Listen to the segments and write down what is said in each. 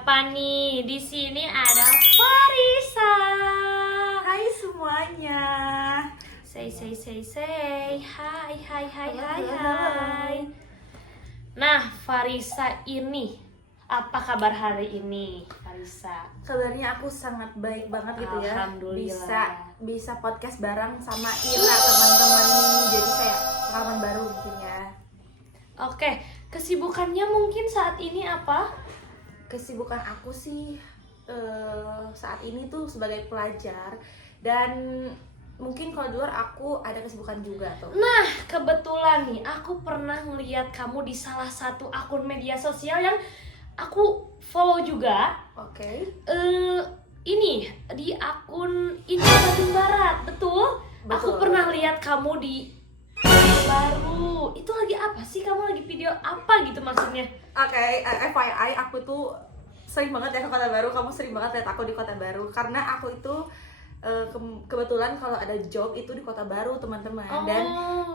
siapa nih? Di sini ada Farisa. Hai semuanya. Say. Hai. Halo. Nah, Farisa ini, apa kabar hari ini, Farisa? Kabarnya aku sangat baik banget gitu ya. Alhamdulillah. Bisa podcast bareng sama Ira teman-teman. Jadi kayak pengalaman baru mungkin ya. Oke, kesibukannya mungkin saat ini apa? Kesibukan aku sih saat ini tuh sebagai pelajar, dan mungkin kalau di luar aku ada kesibukan juga tuh. Nah, kebetulan nih, aku pernah ngeliat kamu di salah satu akun media sosial yang aku follow juga. Oke. Ini di akun Indah Bandung Barat, betul? Betul. Aku pernah lihat kamu di baru. Itu lagi apa sih? Kamu lagi video apa gitu maksudnya? Oke, FYI aku tuh sering banget ya ke Kota Baru. Kamu sering banget lihat aku di Kota Baru karena aku itu kebetulan kalau ada job itu di Kota Baru, teman-teman. Dan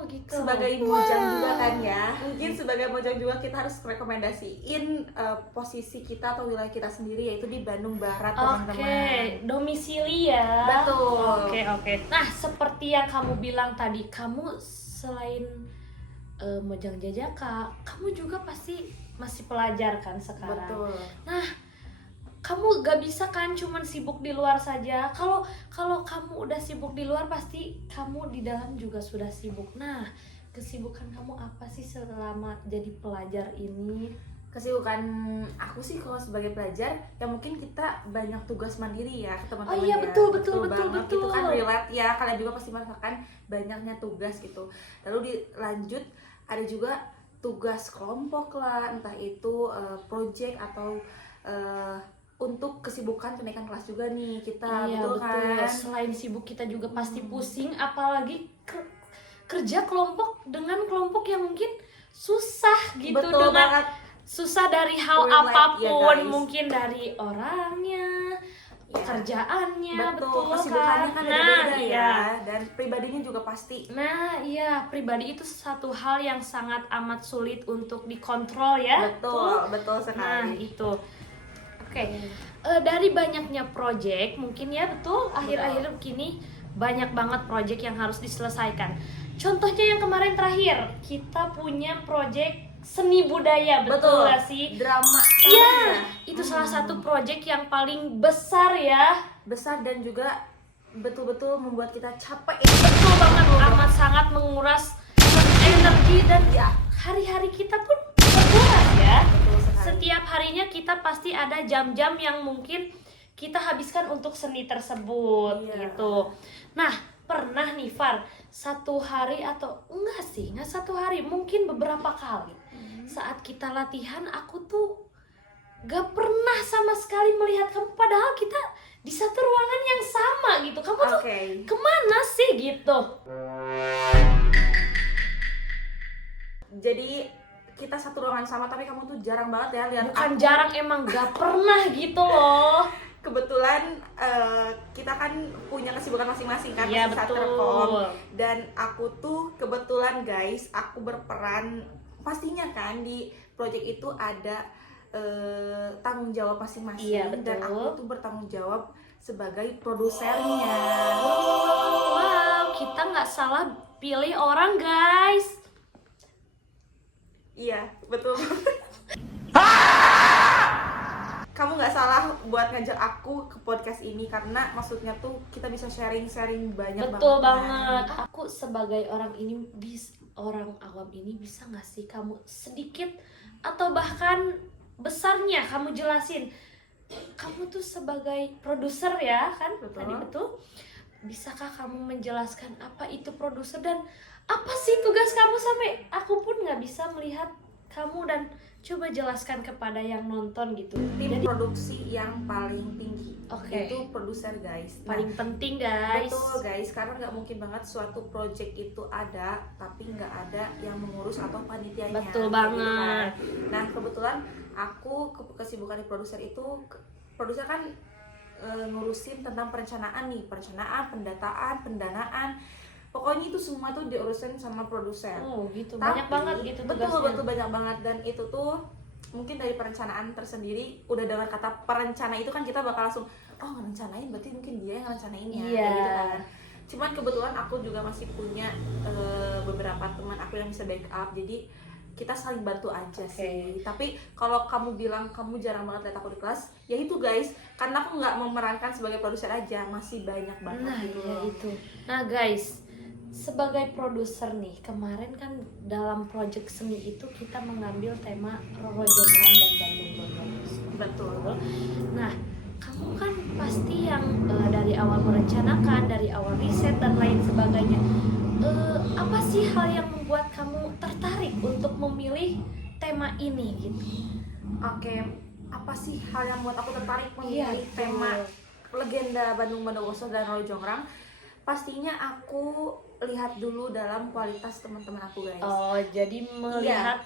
Gitu. sebagai mojang juga kan ya, mungkin sebagai mojang juga kita harus rekomendasiin posisi kita atau wilayah kita sendiri, yaitu di Bandung Barat, teman-teman. Oke, domisili ya. Betul. Oke. Nah, seperti yang kamu bilang tadi, kamu selain mojang jajaka, kamu juga pasti masih pelajar kan sekarang. Betul. Nah, kamu gak bisa kan cuman sibuk di luar saja. Kalau kamu udah sibuk di luar, pasti kamu di dalam juga sudah sibuk. Nah, kesibukan kamu apa sih selama jadi pelajar ini? Kesibukan aku sih kalau sebagai pelajar ya mungkin kita banyak tugas mandiri ya ke teman-teman. Oh iya, ya. betul. Banget. Itu kan relate ya, kalian juga pasti merasakan banyaknya tugas gitu. Lalu dilanjut ada juga tugas kelompok lah, entah itu project atau untuk kesibukan kenaikan kelas juga nih kita. Iya, betul kan? Selain sibuk kita juga pasti pusing, apalagi kerja kelompok dengan kelompok yang mungkin susah gitu. Betul dengan banget. susah dari hal Relate, apapun, ya, guys. mungkin dari orangnya, pekerjaannya, Betul, betul kesibukannya kan beda-beda iya. ya, dan pribadinya juga pasti. Nah, iya, pribadi itu satu hal yang sangat amat sulit untuk dikontrol ya. Betul sekali. Nah, itu. Oke, dari banyaknya project mungkin ya, betul, akhir-akhir begini banyak banget project yang harus diselesaikan. Contohnya yang kemarin terakhir, kita punya project seni budaya, betul gak sih? Drama. Iya, itu salah satu project yang paling besar ya. Besar dan juga betul-betul membuat kita capek. Betul banget, amat sangat menguras energi dan Ya. hari-hari kita pun menguras ya. Betul sekali. Setiap harinya kita pasti ada jam-jam yang mungkin kita habiskan untuk seni tersebut. Iya. Gitu. Nah, pernah nih Far, satu hari atau enggak satu hari, mungkin beberapa kali saat kita latihan, aku tuh gak pernah sama sekali melihat kamu, padahal kita di satu ruangan yang sama gitu. Kamu tuh kemana sih gitu? Jadi kita satu ruangan sama, tapi kamu tuh jarang banget ya lihat. Bukan aku. jarang, emang gak pernah gitu loh. Kebetulan kita kan punya kesibukan masing-masing kan, Iya, saat betul. rekom. Dan aku tuh kebetulan guys, aku berperan pastinya kan di project itu ada tanggung jawab masing-masing. Iya, betul. Dan aku tuh bertanggung jawab sebagai produsernya. Wow, kita nggak salah pilih orang guys. Iya, betul. Kamu nggak salah buat ngajak aku ke podcast ini, karena maksudnya tuh kita bisa sharing-sharing banyak Betul banget. banget. Aku sebagai orang ini, orang awam ini, bisa nggak sih kamu sedikit atau bahkan besarnya kamu jelasin? Kamu tuh sebagai produser ya kan? Betul. Tadi betul. Bisakah kamu menjelaskan apa itu produser dan apa sih tugas kamu, sampai aku pun nggak bisa melihat kamu, dan coba jelaskan kepada yang nonton gitu. Tim produksi yang paling tinggi itu produser guys. Paling penting guys. Betul guys, karena nggak mungkin banget suatu project itu ada tapi nggak ada yang mengurus atau panitianya. Betul Gitu banget. kan. Nah kebetulan aku kesibukan di produser itu, produser kan ngurusin tentang perencanaan, pendataan, pendanaan. Pokoknya itu semua tuh diurusin sama produser. Oh gitu, Tapi, banyak banget gitu tugasnya. Betul banyak banget, dan itu tuh mungkin dari perencanaan tersendiri, udah dengar kata perencana itu kan kita bakal langsung oh ngerencanain berarti mungkin dia yang ngerencanainnya kayak gitu kan. Cuman kebetulan aku juga masih punya beberapa teman aku yang bisa backup, jadi kita saling bantu aja sih. Tapi kalau kamu bilang kamu jarang banget lihat aku di kelas, ya itu guys, karena aku nggak memerankan sebagai produser aja, masih banyak banget. Nah gitu ya loh. itu. Nah guys, sebagai produser nih, kemarin kan dalam project seni itu kita mengambil tema Roro Jonggrang dan Bandung Bondowoso. Betul. Nah, kamu kan pasti yang dari awal merencanakan, dari awal riset dan lain sebagainya. Apa sih hal yang membuat kamu tertarik untuk memilih tema ini gitu? Oke, apa sih hal yang membuat aku tertarik memilih Iya, tema legenda Bandung Bondowoso dan Roro Jonggrang? Pastinya aku lihat dulu dalam kualitas teman-teman aku guys. Oh, jadi melihat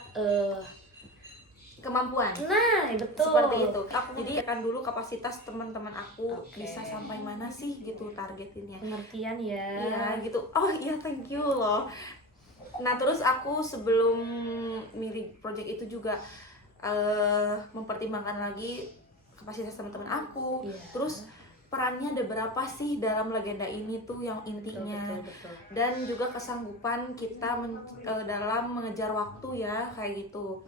Kemampuan. nah, betul. Seperti itu. Aku jadi akan dulu kapasitas teman-teman aku Oke. bisa sampai mana sih gitu targetnya. Pengertian ya. Iya gitu. Oh iya, thank you loh. Nah terus aku sebelum milih project itu juga mempertimbangkan lagi kapasitas teman-teman aku. Iya. Terus perannya ada berapa sih dalam legenda ini tuh yang intinya. Betul. Dan juga kesanggupan kita dalam mengejar waktu ya kayak gitu.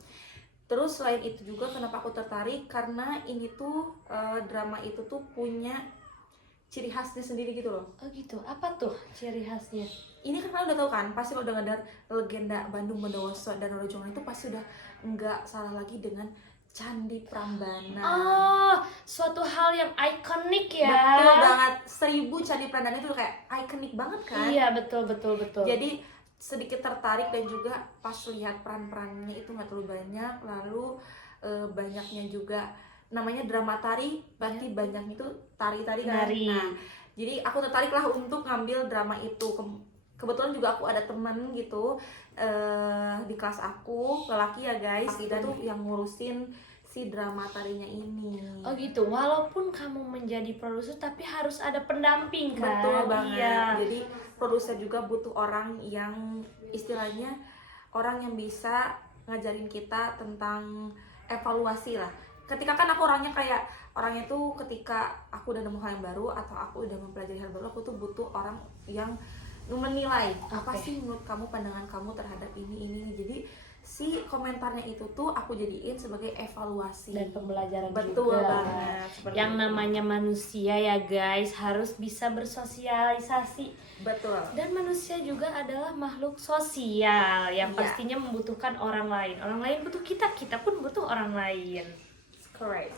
Terus selain itu juga kenapa aku tertarik, karena ini tuh drama itu tuh punya ciri khasnya sendiri gitu loh. Oh gitu, apa tuh ciri khasnya? Ini kan kalian udah tahu kan, pasti kalau udah ngedengar legenda Bandung Bondowoso dan Roro Jonggrang itu pasti udah nggak salah lagi dengan Candi Prambanan. Oh, suatu hal yang ikonik ya. Betul banget, 1000 Candi Prambanan itu kayak ikonik banget kan. Iya, betul. Jadi sedikit tertarik, dan juga pas lihat peran-perannya itu nggak terlalu banyak, lalu banyaknya juga namanya drama tari, berarti banyak itu tari-tari kan. Nari. Nah, jadi aku tertarik lah untuk ngambil drama itu. Kebetulan juga aku ada temen gitu di kelas aku, lelaki ya guys, itu tuh yang ngurusin si drama tarinya ini. Oh gitu, walaupun kamu menjadi produser tapi harus ada pendamping kan? Betul banget. Iya. Jadi produser juga butuh orang yang istilahnya orang yang bisa ngajarin kita tentang evaluasi lah. Ketika kan aku orangnya tuh ketika aku udah nemu hal yang baru atau aku udah mempelajari hal baru, aku tuh butuh orang yang menilai apa sih menurut kamu, pandangan kamu terhadap ini. Jadi si komentarnya itu tuh aku jadiin sebagai evaluasi Dan pembelajaran betul juga. banget. Seperti Yang itu. namanya manusia ya guys, harus bisa bersosialisasi. Betul. Dan manusia juga adalah makhluk sosial yang Iya. pastinya membutuhkan orang lain. Orang lain butuh kita, kita pun butuh orang lain. Correct.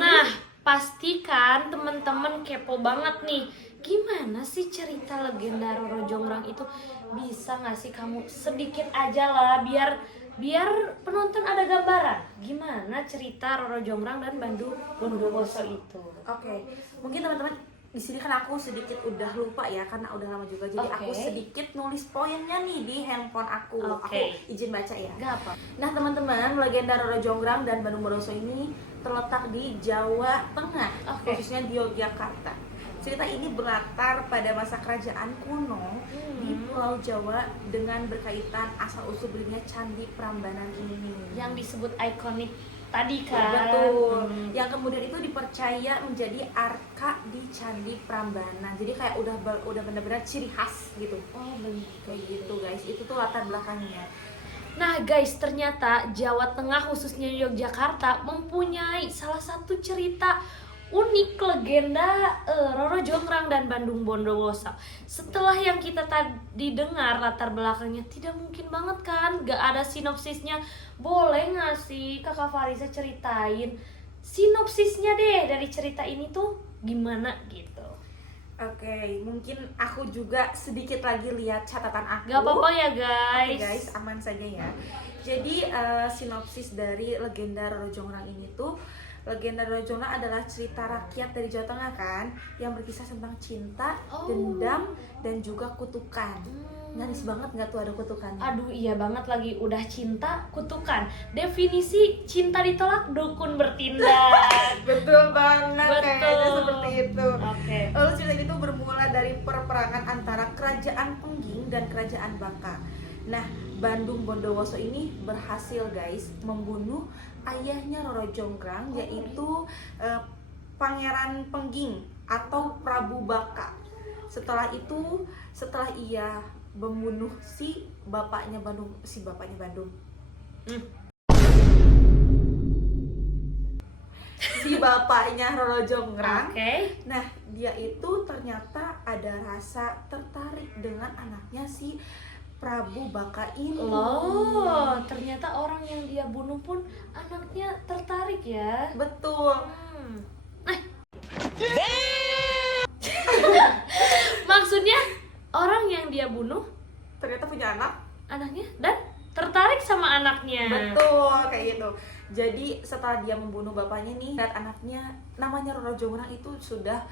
Nah, pastikan teman-teman kepo banget nih. Gimana sih cerita legenda Roro Jonggrang itu? Bisa nggak sih kamu sedikit aja lah biar penonton ada gambaran gimana cerita Roro Jonggrang dan Bandung Bondowoso itu. Oke, mungkin teman-teman di sini kan aku sedikit udah lupa ya karena udah lama juga. Jadi Oke. aku sedikit nulis poinnya nih di handphone aku. Oke. Aku izin baca ya. Gak apa. Nah teman-teman, legenda Roro Jonggrang dan Bandung Bondowoso ini terletak di Jawa Tengah, Oke. khususnya di Yogyakarta. Cerita ini berlatar pada masa kerajaan kuno di Pulau Jawa dengan berkaitan asal-usul berdirinya Candi Prambanan ini. Yang disebut ikonik tadi kan. Betul. Yang kemudian itu dipercaya menjadi arka di Candi Prambanan. Jadi kayak udah benar-benar ciri khas gitu. Oh benar. Kayak gitu guys. Itu tuh latar belakangnya. Nah guys, ternyata Jawa Tengah khususnya Yogyakarta mempunyai salah satu cerita unik legenda Roro Jonggrang dan Bandung Bondowoso. Setelah yang kita tadi dengar latar belakangnya, tidak mungkin banget kan gak ada sinopsisnya. Boleh gak sih Kakak Farisa ceritain sinopsisnya deh dari cerita ini tuh gimana gitu? Oke, mungkin aku juga sedikit lagi lihat catatan aku. Gak apa-apa ya Oke, guys. guys, aman saja ya. Jadi sinopsis dari legenda Roro Jonggrang ini tuh, legenda Roro Jonggrang adalah cerita rakyat dari Jawa Tengah kan, yang berkisah tentang cinta, dendam, dan juga kutukan. Nyaris banget nggak tuh ada kutukannya? Aduh iya banget lagi, udah cinta kutukan. Definisi cinta ditolak dukun bertindak. Betul banget, Betul. kayaknya seperti itu. Oke. Lalu cerita itu bermula dari perperangan antara kerajaan Pengging dan kerajaan Baka. Nah, Bandung Bondowoso ini berhasil guys membunuh ayahnya Roro Jonggrang, yaitu Pangeran Pengging atau Prabu Baka. Setelah ia membunuh si bapaknya Bandung. Si bapaknya Roro Jonggrang. Nah, dia itu ternyata ada rasa tertarik dengan anaknya si Prabu Baka ini. Loh, ternyata orang yang dia bunuh pun anaknya tertarik ya. Betul. Maksudnya orang yang dia bunuh Ternyata punya anaknya dan tertarik sama anaknya. Betul, kayak gitu. Jadi setelah dia membunuh bapaknya nih, lihat anaknya namanya Roro Jonggrang itu sudah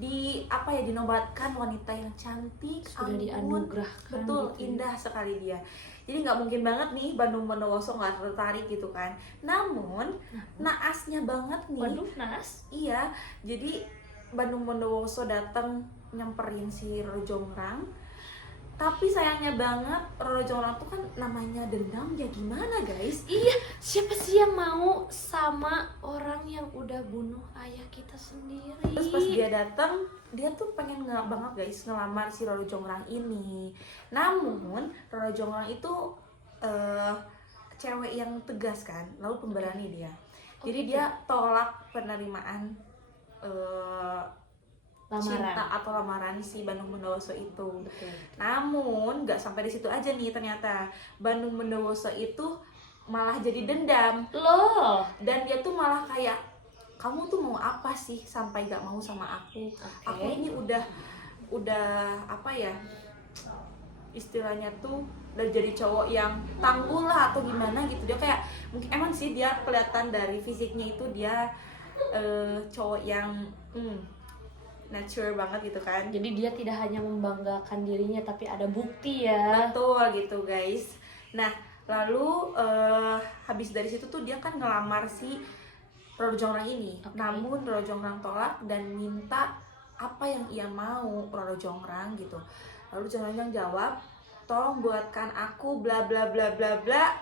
dinobatkan wanita yang cantik, sudah anggun, dianugerahkan. betul, gitu. Indah sekali dia. Jadi nggak mungkin banget nih Bandung Bondowoso nggak tertarik gitu kan. Namun naasnya banget nih. Waduh, naas. Iya, jadi Bandung Bondowoso datang nyamperin si Roro Jonggrang. Tapi sayangnya banget Roro Jonggrang tuh kan namanya dendam, ya gimana guys? Iya, siapa sih yang mau sama orang yang udah bunuh ayah kita sendiri? Terus pas dia datang, dia tuh pengen banget guys ngelamar si Roro Jonggrang ini. Namun Roro Jonggrang itu cewek yang tegas kan, lalu pemberani dia. Jadi dia tolak penerimaan cinta atau lamaran si Bandung Bondowoso itu. Betul. Namun nggak sampai di situ aja nih, ternyata Bandung Bondowoso itu malah jadi dendam. Loh, Dan dia tuh malah kayak, kamu tuh mau apa sih sampai gak mau sama aku? Aku ini udah apa ya, istilahnya tuh udah jadi cowok yang tangguh lah atau gimana gitu. Dia kayak mungkin emang sih dia kelihatan dari fisiknya itu dia cowok yang nature banget gitu kan. jadi dia tidak hanya membanggakan dirinya tapi ada bukti ya. Betul gitu guys. Nah lalu habis dari situ tuh dia kan ngelamar si Roro Jonggrang ini. Namun Roro Jonggrang tolak dan minta apa yang ia mau Roro Jonggrang gitu. Lalu Jonggrang jawab, tolong buatkan aku bla bla bla bla bla.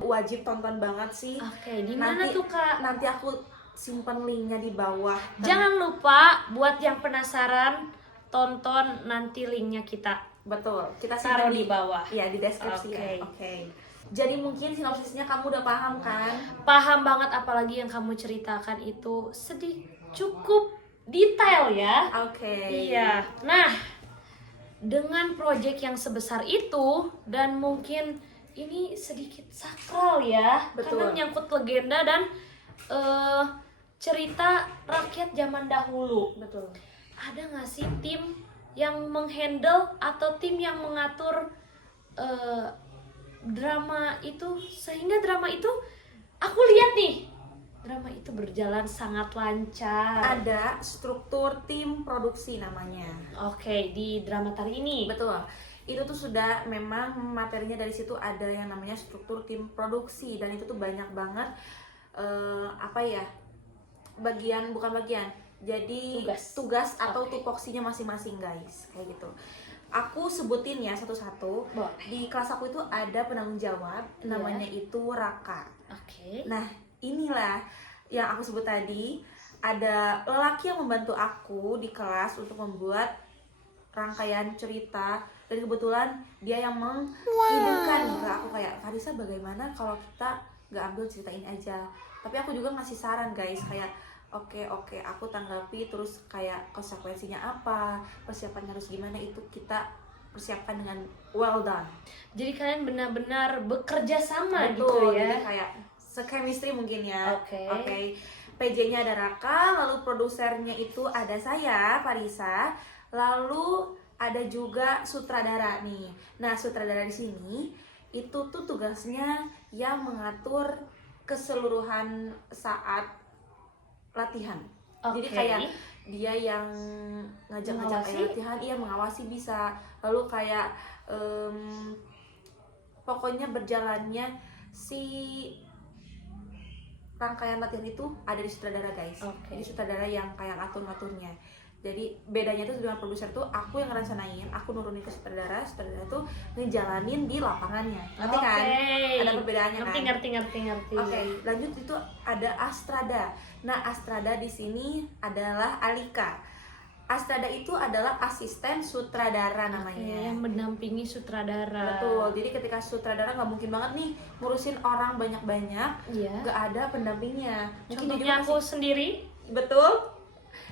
Wajib tonton banget sih. Oke, di mana tuh Kak? Nanti aku simpan linknya di bawah. Jangan lupa buat yang penasaran tonton, nanti linknya kita Betul, kita taruh simpan di bawah. Iya, di deskripsi ya. Oke. Jadi mungkin sinopsisnya kamu udah paham kan? Paham banget, apalagi yang kamu ceritakan itu cukup detail ya. Oke. Iya. Nah, dengan proyek yang sebesar itu dan mungkin ini sedikit sakral ya. Betul. Karena nyangkut legenda dan cerita rakyat zaman dahulu. Betul. Ada nggak sih tim yang menghandle atau tim yang mengatur drama itu sehingga drama itu aku lihat nih drama itu berjalan sangat lancar. Ada struktur tim produksi namanya. Oke, di drama tari ini. Betul. Itu tuh sudah memang materinya dari situ ada yang namanya struktur tim produksi, dan itu tuh banyak banget jadi tugas atau tupoksinya masing-masing guys, kayak gitu. Aku sebutin ya satu-satu. Di kelas aku itu ada penanggung jawab, namanya itu Raka. Oke. Nah inilah yang aku sebut tadi, ada lelaki yang membantu aku di kelas untuk membuat rangkaian cerita, dan kebetulan dia yang menghidupkan ke aku kayak, Farisa bagaimana kalau kita nggak ambil cerita ini aja. Tapi aku juga ngasih saran guys, kayak oke aku tanggapi, terus kayak konsekuensinya apa, persiapannya harus gimana, itu kita persiapkan dengan well done. Jadi kalian benar-benar bekerja sama. Betul, gitu ya. jadi kayak se-chemistry mungkin ya. Oke. PJ-nya ada Raka, lalu produsernya itu ada saya, Farisa, lalu ada juga sutradara nih. Nah, sutradara di sini itu tuh tugasnya yang mengatur keseluruhan saat latihan. Jadi kayak dia yang ngajak-ngajak latihan, iya mengawasi bisa. Lalu kayak pokoknya berjalannya si rangkaian latihan itu ada di sutradara guys. Jadi sutradara yang kayak ngatur-ngaturnya. Jadi bedanya tuh dengan produser tuh aku yang ngerencanain, aku nurunin ke sutradara tuh ngejalanin di lapangannya. Ngerti kan? Ada perbedaannya kan? Ngerti. Oke, lanjut itu ada Astrada. Nah, Astrada di sini adalah Alika. Astrada itu adalah asisten sutradara namanya. Yang mendampingi sutradara. Betul. Jadi ketika sutradara nggak mungkin banget nih ngurusin orang banyak-banyak, Iya. nggak ada pendampingnya. Mungkin dia Contohnya juga aku sendiri. betul.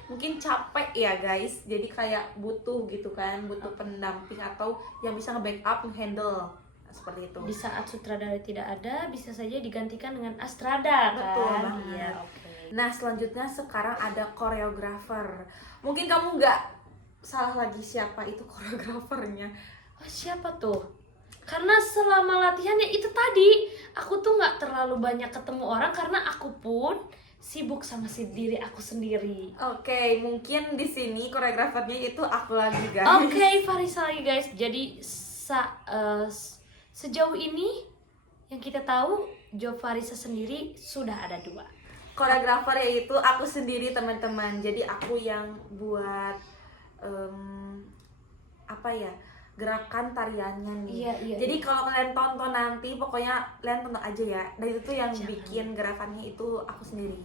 Mungkin capek ya guys, jadi kayak butuh gitu kan, butuh pendamping atau yang bisa nge-backup, nge-handle seperti itu. Di saat sutradara tidak ada, bisa saja digantikan dengan Astrada kan? Betul banget. Iya, oke. Nah, selanjutnya sekarang ada koreografer. Mungkin kamu nggak salah lagi siapa itu koreografernya. Oh, siapa tuh? Karena selama latihannya itu tadi, aku tuh nggak terlalu banyak ketemu orang karena aku pun sibuk sama diri aku sendiri. Oke, mungkin di sini koreografernya itu aku lagi guys. Oke, Farisa lagi guys. Jadi sejauh ini yang kita tahu, job Farisa sendiri sudah ada 2. Koreografer yaitu aku sendiri teman-teman. Jadi aku yang buat apa ya, gerakan tariannya nih. Iya. Jadi kalau kalian tonton nanti, pokoknya kalian tonton aja ya. Dan itu tuh yang Jangan. bikin gerakannya itu aku sendiri.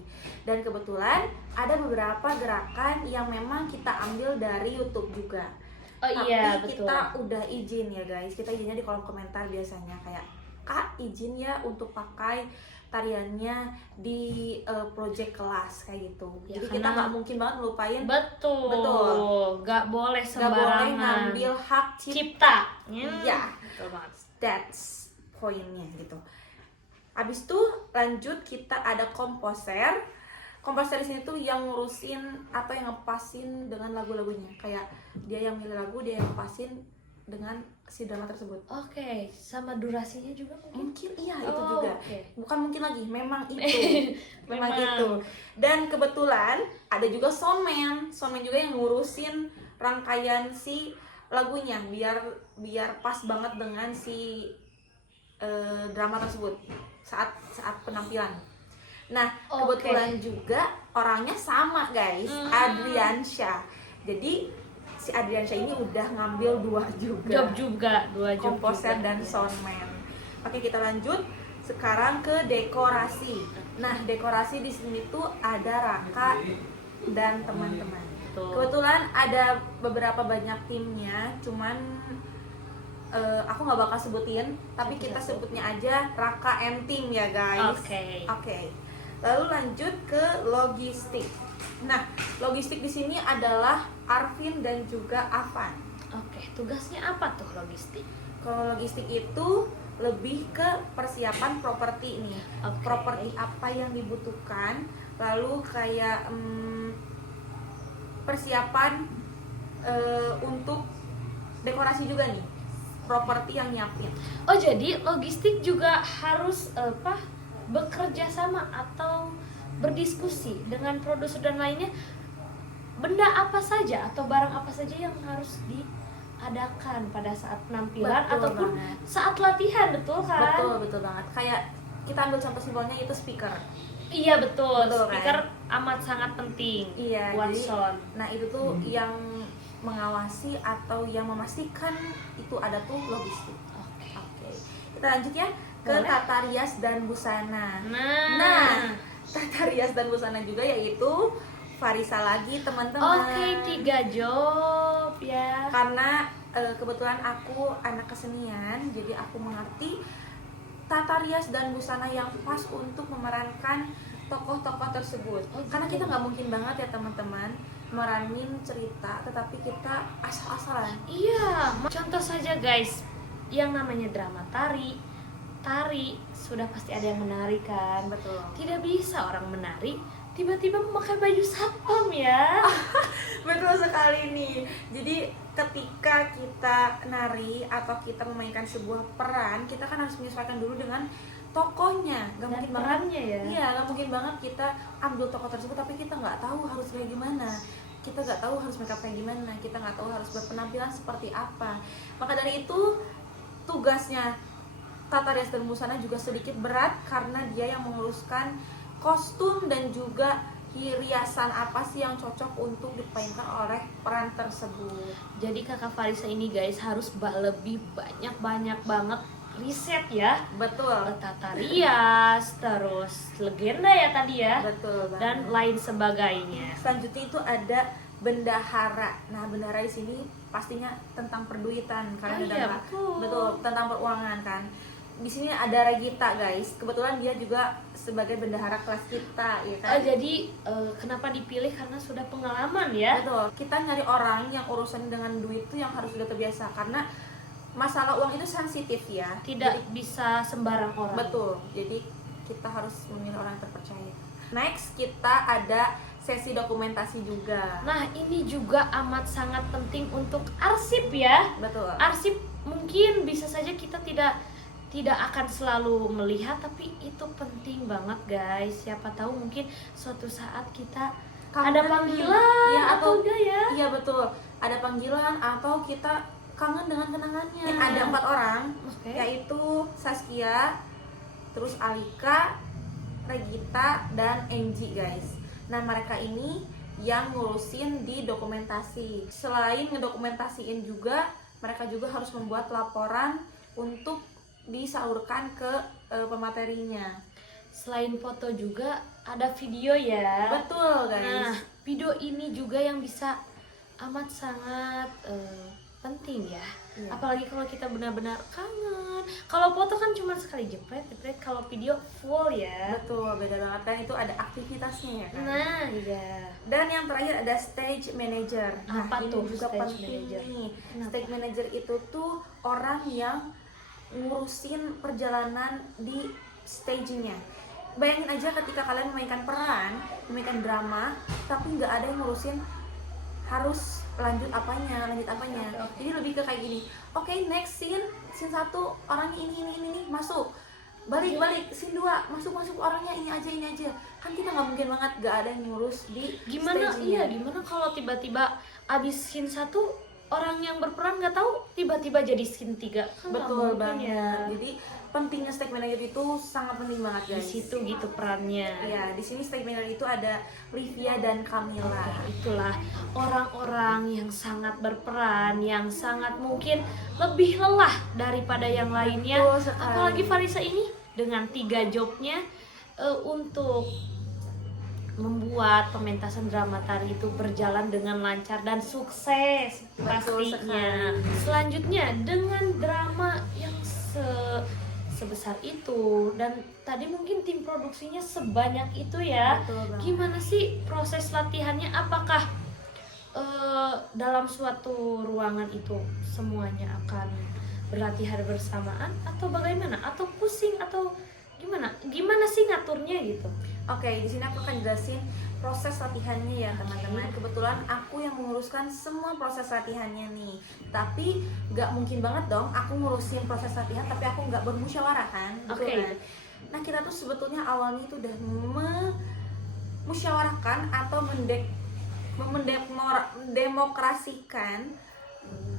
Dan kebetulan ada beberapa gerakan yang memang kita ambil dari YouTube juga. Oh Tapi iya, betul. kita udah izin ya guys. Kita izinnya di kolom komentar biasanya kayak, Kak izin ya untuk pakai tariannya di project kelas kayak gitu. Ya, Jadi kita karena- nggak mungkin banget ngelupain. Betul. Gak boleh Nggak boleh sembarangan. ngambil hak Cipta. Iya. Betul banget. That's poinnya gitu. Abis itu lanjut kita ada komposer. Komposer di sini tuh yang ngurusin atau yang ngepasin dengan lagu-lagunya. Kayak dia yang milih lagu, dia yang ngepasin dengan si drama tersebut. Oke, sama durasinya juga mungkin. Mungkin iya itu Oh, juga. oke. Bukan mungkin lagi, memang itu. memang Memang. itu. Dan kebetulan ada juga soundman. Soundman juga yang ngurusin rangkaian si lagunya biar pas banget dengan si drama tersebut saat penampilan. Nah, Oke. kebetulan juga orangnya sama guys, Adriansyah. Jadi si Adriansyah ini udah ngambil 2 juga. Job juga, 2 job Komposer juga. dan soundman. Oke, kita lanjut sekarang ke dekorasi. Nah, dekorasi di sini tuh ada Raka dan teman-teman. Betul. Kebetulan ada beberapa banyak timnya, cuman aku nggak bakal sebutin, tapi kita sebutnya aja Raka and Team ya guys. Oke. Lalu lanjut ke logistik. Nah, logistik di sini adalah Arvin dan juga Avan. Oke, tugasnya apa tuh logistik? Kalau logistik itu lebih ke persiapan properti nih. Oke. Properti apa yang dibutuhkan, lalu kayak persiapan untuk dekorasi juga nih. Properti yang nyiapin. Oh, jadi logistik juga harus bekerja sama atau berdiskusi dengan produser dan lainnya. Benda apa saja atau barang apa saja yang harus diadakan pada saat penampilan Betul ataupun banget. saat latihan, betul kan? Betul banget. Kayak kita ambil contoh simpelnya itu speaker. Iya betul. Betul, kan? Speaker amat sangat penting Iya, buat jadi sound. nah itu tuh yang mengawasi atau yang memastikan itu ada tuh logistik. Oke. Kita lanjut ya ke Boleh. tata rias dan busana. Nah, Tata rias dan busana juga yaitu Farisa lagi teman-teman. Oke, 3 job ya. Karena kebetulan aku anak kesenian, jadi aku mengerti tata rias dan busana yang pas untuk memerankan tokoh-tokoh tersebut. Karena kita nggak mungkin banget ya teman-teman meranin cerita, tetapi kita asal-asalan. Iya, contoh saja guys, yang namanya drama tari sudah pasti ada yang menari kan. Betul. Tidak bisa orang menari tiba-tiba memakai baju satpam ya. Betul sekali nih. Jadi ketika kita nari atau kita memainkan sebuah peran, kita kan harus menyesuaikan dulu dengan tokohnya. Gak Dan mungkin banget. perannya ya. Iya, gak mungkin banget kita ambil tokoh tersebut tapi kita nggak tahu harus kayak gimana. Kita nggak tahu harus makeup kayak gimana. Kita nggak tahu harus berpenampilan seperti apa. Maka dari itu tugasnya tata rias dan busana juga sedikit berat karena dia yang menguruskan kostum dan juga hiasan apa sih yang cocok untuk dipainkan oleh peran tersebut. Jadi kakak Farisa ini guys harus lebih banyak banget riset ya. Betul. Tata rias, terus legenda ya tadi ya. Betul banget. Dan lain sebagainya. Selanjutnya itu ada bendahara. Nah, bendahara di sini pastinya tentang perduitan karena Oh, iya, betul. tentang keuangan kan. Di sini ada Regita guys. Kebetulan dia juga sebagai bendahara kelas kita, ya kan? Jadi kenapa dipilih karena sudah pengalaman ya? Betul. Kita nyari orang yang urusan dengan duit itu yang harus sudah terbiasa karena masalah uang itu sensitif ya. Tidak bisa sembarang orang. Betul. Jadi kita harus memilih orang yang terpercaya. Next kita ada sesi dokumentasi juga. Nah, ini juga amat sangat penting untuk arsip ya. Betul. Arsip mungkin bisa saja kita tidak akan selalu melihat, tapi itu penting banget guys. Siapa tahu mungkin suatu saat kita ada panggilan ya, atau enggak ya? Iya betul. Ada panggilan atau kita kangen dengan kenangannya. Ada 4 orang, Oke. yaitu Saskia, terus Alika, Regita, dan Enji guys. Nah, mereka ini yang ngurusin di dokumentasi. Selain ngedokumentasiin juga, mereka juga harus membuat laporan untuk disalurkan ke pematerinya. Selain foto juga ada video ya. Betul guys. Nah, video ini juga yang bisa amat sangat penting ya. Iya. Apalagi kalau kita benar-benar kangen. Kalau foto kan cuma sekali jepret, kalau video full ya. Betul, beda banget kan, itu ada aktivitasnya ya kan. Nah, iya. Dan yang terakhir ada stage manager. Nah, Apa ini tuh juga stage penting manager? nih. Kenapa? Stage manager itu tuh orang yang ngurusin perjalanan di stage-nya. Bayangin aja ketika kalian memainkan peran, memainkan drama, tapi nggak ada yang ngurusin harus lanjut apanya. Oke. Jadi lebih ke kayak gini. Oke, next scene 1 orangnya ini masuk. Balik scene 2 masuk orangnya ini aja. Kan kita nggak mungkin banget nggak ada yang ngurus di Gimana stage-nya. gimana kalau tiba-tiba abis scene 1 orang yang berperan nggak tahu tiba-tiba jadi scene 3? Kan nggak Betul mungkin banget. ya. Jadi pentingnya stage manager itu sangat penting banget Di guys. situ gitu perannya. Ya, di sini stage manager itu ada Livia dan Camilla. Nah, itulah orang-orang yang sangat berperan, yang sangat mungkin lebih lelah daripada yang lainnya. Betul sekali. Apalagi Farisa ini dengan 3 jobnya untuk membuat pementasan drama tari itu berjalan dengan lancar dan sukses Betul pastinya. sekali. Selanjutnya dengan drama yang sebesar itu dan tadi mungkin tim produksinya sebanyak itu ya. Betul banget. Gimana sih proses latihannya? Apakah dalam suatu ruangan itu semuanya akan berlatih bersamaan atau bagaimana? Atau pusing atau gimana sih ngaturnya gitu? Oke, di sini aku akan jelasin proses latihannya ya teman-teman. Kebetulan aku yang menguruskan semua proses latihannya nih. Tapi nggak mungkin banget dong aku ngurusin proses latihan tapi aku nggak bermusyawarah kan, betul Oke. kan? Nah, kita tuh sebetulnya awalnya itu udah memusyawarahkan atau mendemokrasikan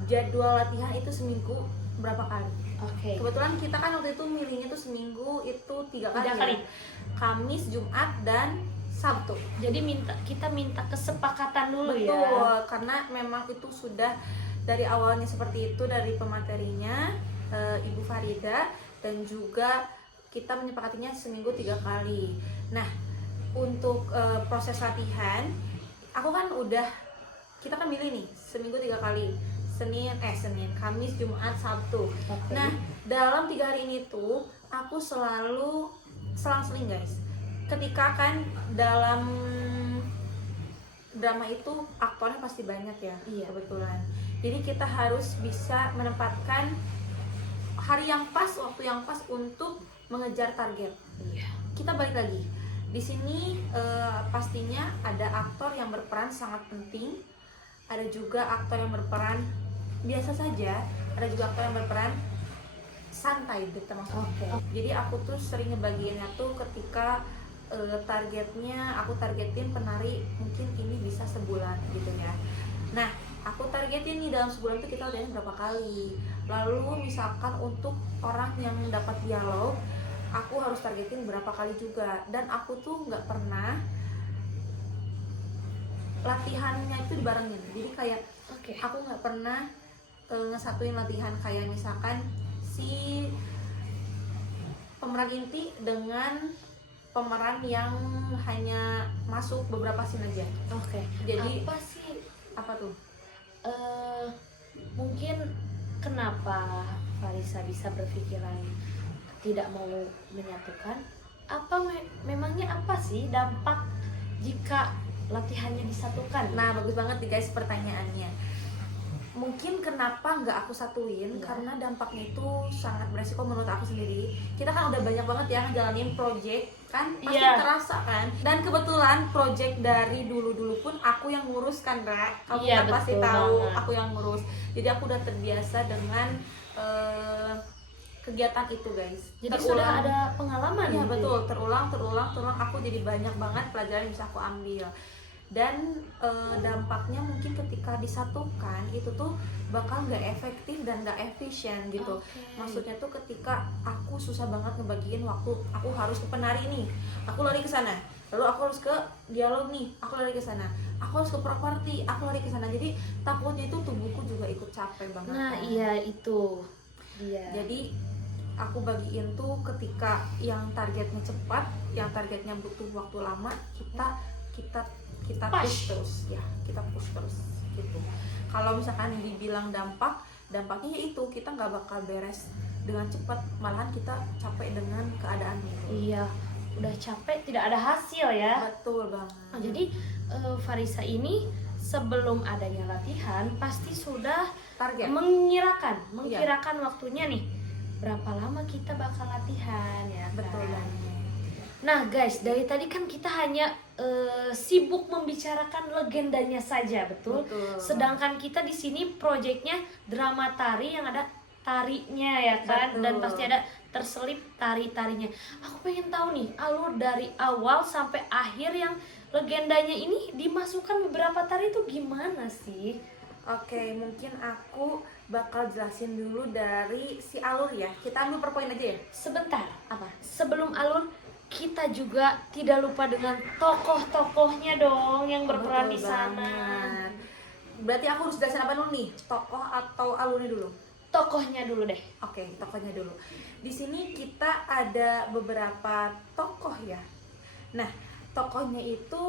jadwal latihan itu seminggu berapa kali. Oke. Kebetulan kita kan waktu itu milihnya tuh seminggu itu 3 kali. 3 kali. Ya? Kamis, Jumat, dan Sabtu. Jadi kita minta kesepakatan dulu Betul, ya. karena memang itu sudah dari awalnya seperti itu dari pematerinya Ibu Farida, dan juga kita menyepakatinya seminggu 3 kali. Nah, untuk proses latihan, kita kan milih nih seminggu 3 kali. Senin, Kamis, Jumat, Sabtu. Oke. Nah, dalam 3 hari ini tuh aku selalu selang-seling guys. Ketika kan dalam drama itu aktornya pasti banyak ya. Iya. Kebetulan. Jadi kita harus bisa menempatkan hari yang pas, waktu yang pas untuk mengejar target. Iya. Kita balik lagi. Di sini pastinya ada aktor yang berperan sangat penting. Ada juga aktor yang berperan biasa saja, ada juga aktor yang berperan santai termasuk. Oke. Jadi aku tuh sering ngebagiinnya tuh ketika targetnya aku targetin penari mungkin ini bisa sebulan gitu ya. Nah, aku targetin nih dalam sebulan tuh kita latihan berapa kali. Lalu misalkan untuk orang yang dapat dialog, aku harus targetin berapa kali juga. Dan aku tuh nggak pernah latihannya itu dibarengin. Jadi kayak Oke. aku nggak pernah ngesatuin latihan kayak misalkan si pemeran inti dengan pemeran yang hanya masuk beberapa scene aja. Oke. Jadi Apa sih apa tuh? eh mungkin kenapa Farisa bisa berpikiran tidak mau menyatukan? Memangnya apa sih dampak jika latihannya disatukan? Nah, bagus banget nih guys pertanyaannya. Mungkin kenapa nggak aku satuin, Iya. karena dampaknya itu sangat beresiko menurut aku sendiri. Kita kan udah banyak banget ya ngejalanin project kan, pasti Iya. terasa kan. Dan kebetulan project dari dulu-dulu pun aku yang ngurus kan, Ra. Kamu Iya, kan pasti betul tahu banget. aku yang ngurus. Jadi aku udah terbiasa dengan kegiatan itu guys. Jadi sudah ada pengalaman. Iya gitu. betul, terulang. Aku jadi banyak banget pelajaran yang bisa aku ambil. Dan dampaknya mungkin ketika disatukan itu tuh bakal nggak efektif dan nggak efisien gitu. Oke. Maksudnya tuh ketika aku susah banget ngebagiin waktu, aku harus ke penari nih, aku lari ke sana, lalu aku harus ke dialog nih, aku lari ke sana, aku harus ke properti, aku lari ke sana. Jadi takutnya itu tubuhku juga ikut capek banget. Nah, kan. iya itu. Iya. Jadi aku bagiin tuh ketika yang targetnya cepat, yang targetnya butuh waktu lama, kita push terus ya, kita push terus gitu. Kalau misalkan dibilang dampaknya ya itu kita nggak bakal beres dengan cepat, malahan kita capek dengan keadaan itu. Iya, udah capek tidak ada hasil ya. Betul banget. Nah, jadi Farisa ini sebelum adanya latihan pasti sudah Target. mengkirakan waktunya nih berapa lama kita bakal latihan ya kan? Betul banget. Nah guys, dari tadi kan kita hanya sibuk membicarakan legendanya saja, betul? Betul. Sedangkan kita di sini proyeknya drama tari yang ada tarinya ya kan, Betul. dan pasti ada terselip tari-tarinya. Aku pengen tahu nih alur dari awal sampai akhir yang legendanya ini dimasukkan beberapa tari itu gimana sih? Oke, mungkin aku bakal jelasin dulu dari si alur ya. Kita ambil per poin aja ya. Sebentar, Apa? sebelum alur kita juga tidak lupa dengan tokoh-tokohnya dong yang berperan Betul di sana. banget. Berarti aku harus jelasin apa dulu nih? Tokoh atau alurnya dulu? Tokohnya dulu deh. Oke, tokohnya dulu. Di sini kita ada beberapa tokoh ya. Nah, tokohnya itu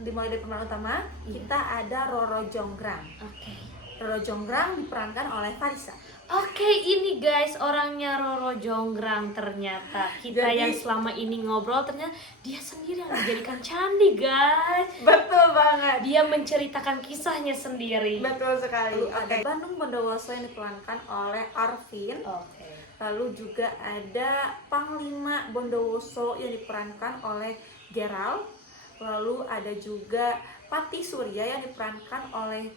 dimulai dari pemeran utama. Iya. Kita ada Roro Jonggrang. Oke. Roro Jonggrang diperankan oleh Farisa. Oke, ini guys orangnya Roro Jonggrang ternyata. Kita Jadi- yang selama ini ngobrol ternyata dia sendiri yang dijadikan candi guys. Betul banget. Dia menceritakan kisahnya sendiri. Betul sekali. Ada Bandung Bondowoso yang diperankan oleh Arvin. Oke. Lalu juga ada Panglima Bondowoso yang diperankan oleh Gerald. Lalu ada juga Pati Surya yang diperankan oleh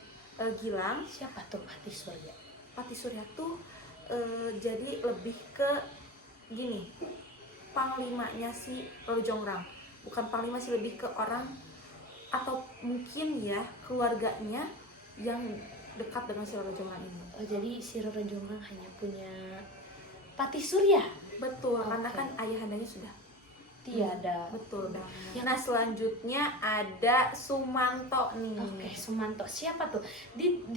Gilang. Siapa tuh Pati Surya? Pati Surya tuh jadi lebih ke gini, panglimanya si Roro Jonggrang. Bukan panglima sih, lebih ke orang atau mungkin ya keluarganya yang dekat dengan si Roro Jonggrang ini. Oh, jadi si Roro Jonggrang hanya punya Pati Surya? Betul, karena Oke. kan ayahandanya sudah Tiada. betul banget. Nah, selanjutnya ada Sumanto nih. Oke, Sumanto. Siapa tuh?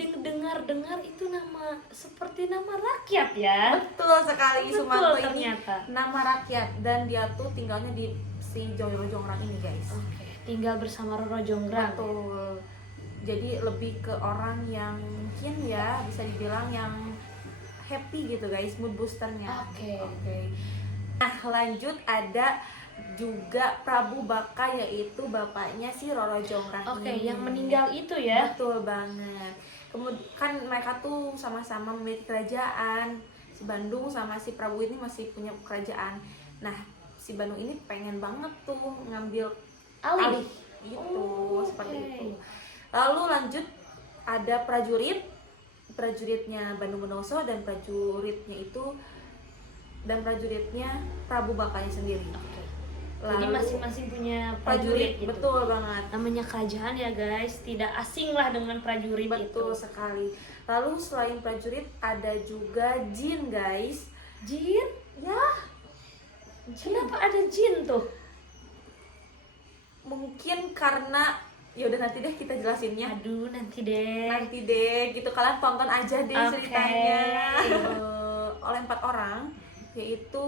Dengar-dengar itu nama seperti nama rakyat ya. Betul sekali. Betul Sumanto ini ternyata. nama rakyat dan dia tuh tinggalnya di si Roro Jonggrang ini guys. Oke, tinggal bersama Roro Jonggrang. Betul. Jadi lebih ke orang yang mungkin ya bisa dibilang yang happy gitu guys, mood boosternya. Oke. Nah, lanjut ada juga Prabu Baka, yaitu bapaknya si Roro Jonggrang Oke, ini. yang meninggal itu ya. Betul banget. Kemudian kan mereka tuh sama-sama memiliki kerajaan. Si Bandung sama si Prabu ini masih punya kerajaan. Nah, si Bandung ini pengen banget tuh ngambil Alih. gitu, Oh, seperti oke. itu. Lalu lanjut ada prajuritnya Bandung Bondowoso dan prajuritnya Prabu Bakanya sendiri. Oke. Jadi Lalu masing-masing punya prajurit gitu. betul banget. Namanya kerajaan ya guys, tidak asing lah dengan prajurit Betul itu. sekali. Lalu selain prajurit ada juga jin guys. Jin? Ya, Kenapa ada jin tuh? mungkin karena Ya udah nanti deh kita jelasinnya. Aduh, nanti deh. Nanti deh, gitu kalian tonton aja deh Oke. ceritanya. Oleh 4 orang, yaitu